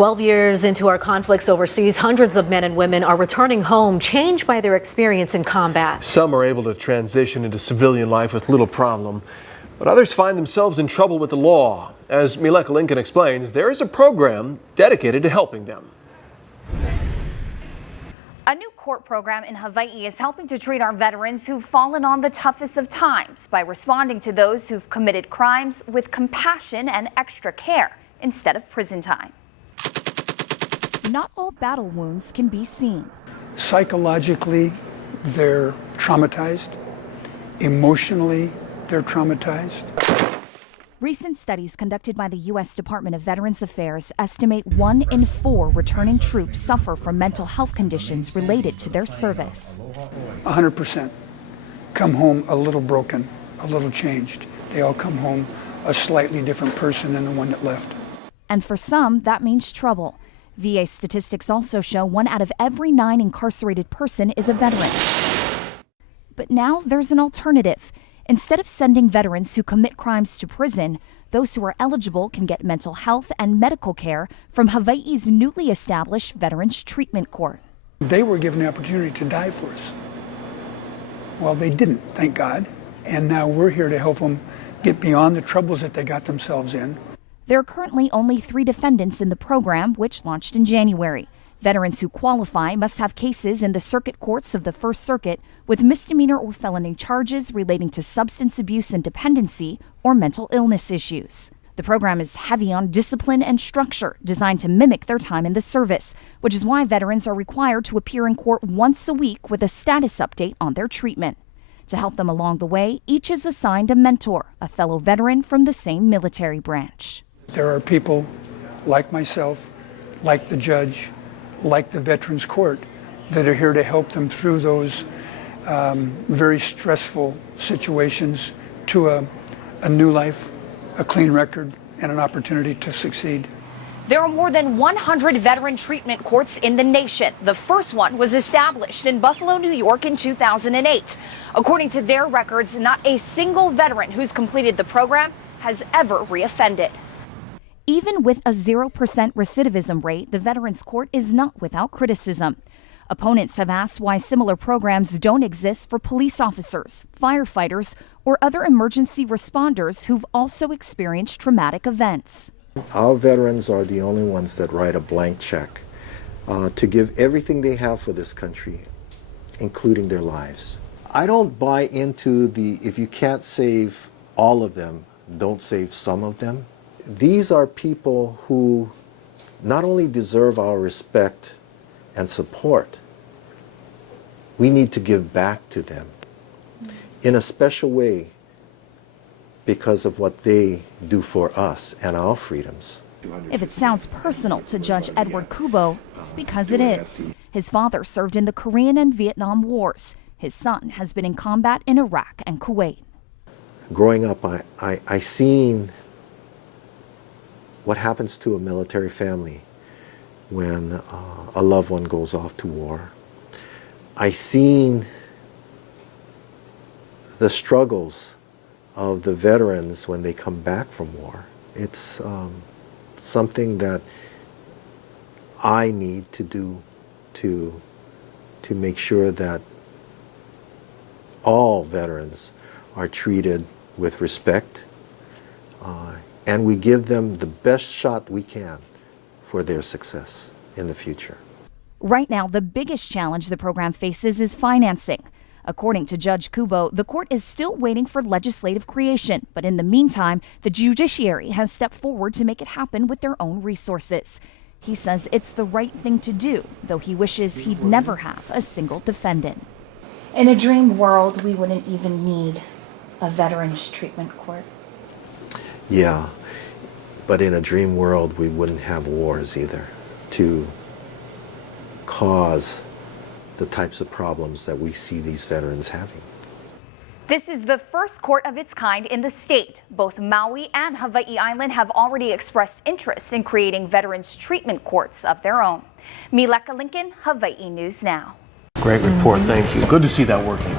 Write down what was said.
12 years into our conflicts overseas, hundreds of men and women are returning home changed by their experience in combat. Some are able to transition into civilian life with little problem, but others find themselves in trouble with the law. As Mileka Lincoln explains, there is a program dedicated to helping them. A new court program in Hawaii is helping to treat our veterans who've fallen on the toughest of times by responding to those who've committed crimes with compassion and extra care instead of prison time. Not all battle wounds can be seen. Psychologically, they're traumatized. Emotionally, they're traumatized. Recent studies conducted by the U.S. Department of Veterans Affairs estimate 1 in 4 returning troops suffer from mental health conditions related to their service. 100% come home a little broken, a little changed. They all come home a slightly different person than the one that left. And for some, that means trouble. VA statistics also show 1 out of every 9 incarcerated person is a veteran. But now there's an alternative. Instead of sending veterans who commit crimes to prison, those who are eligible can get mental health and medical care from Hawaii's newly established Veterans Treatment Court. They were given the opportunity to die for us. Well, they didn't, thank God. And now we're here to help them get beyond the troubles that they got themselves in. There are currently only 3 defendants in the program, which launched in January. Veterans who qualify must have cases in the circuit courts of the First Circuit with misdemeanor or felony charges relating to substance abuse and dependency or mental illness issues. The program is heavy on discipline and structure, designed to mimic their time in the service, which is why veterans are required to appear in court once a week with a status update on their treatment. To help them along the way, each is assigned a mentor, a fellow veteran from the same military branch. There are people like myself, like the judge, like the Veterans Court, that are here to help them through those very stressful situations to a new life, a clean record, and an opportunity to succeed. There are more than 100 veteran treatment courts in the nation. The first one was established in Buffalo, New York in 2008. According to their records, not a single veteran who's completed the program has ever reoffended. Even with a 0% recidivism rate, the Veterans Court is not without criticism. Opponents have asked why similar programs don't exist for police officers, firefighters, or other emergency responders who've also experienced traumatic events. Our veterans are the only ones that write a blank check to give everything they have for this country, including their lives. I don't buy into the if you can't save all of them, don't save some of them. These are people who not only deserve our respect and support, we need to give back to them in a special way because of what they do for us and our freedoms. If it sounds personal to Judge Edward Kubo, it's because it is. His father served in the Korean and Vietnam Wars. His son has been in combat in Iraq and Kuwait. Growing up, I seen what happens to a military family when a loved one goes off to war. I seen the struggles of the veterans when they come back from war. It's something that I need to do to make sure that all veterans are treated with respect and we give them the best shot we can for their success in the future. Right now, the biggest challenge the program faces is financing. According to Judge Kubo, the court is still waiting for legislative creation, but in the meantime, the judiciary has stepped forward to make it happen with their own resources. He says it's the right thing to do, though he wishes he'd never have a single defendant. In a dream world, we wouldn't even need a veterans treatment court. Yeah, but in a dream world, we wouldn't have wars either to cause the types of problems that we see these veterans having. This is the first court of its kind in the state. Both Maui and Hawaii Island have already expressed interest in creating veterans treatment courts of their own. Mileka Lincoln, Hawaii News Now. Great report, thank you. Good to see that working.